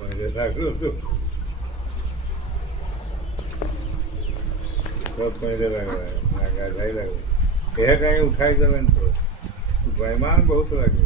पहले लागलो तो सब पहले लग रहा है, लगा जाए लग रहा है। यह कहीं उठाई जमीन तो बेईमान बहुत लगे।